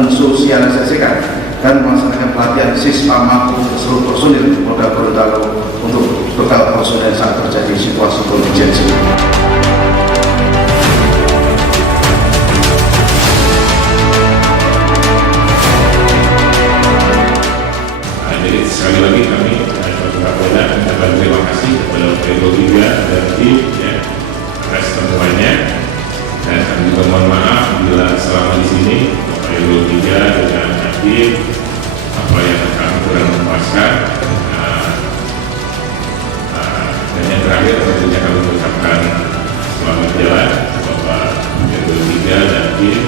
mensosialisasikan dan melaksanakan pelatihan siswa mampu ke seluruh personil Polda Gorontalo untuk bekal personil saat terjadi situasi kontingensi. Jadi sekali lagi kami Kapolda mengucapkan terima kasih kepada PLO3 dan tim atas semuanya, dan kami juga mohon maaf bila selama di sini PLO3 dengan tim apa yang kami kurang memuaskan. Dan yang terakhir tentunya kami mengucapkan selamat jalan Bapak PLO3 dan tim.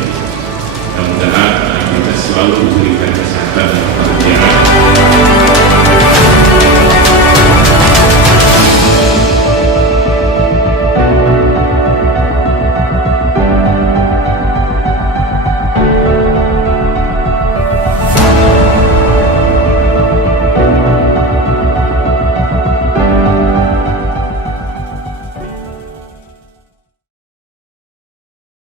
Mudah-mudahan kita selalu diberikan kesehatan dan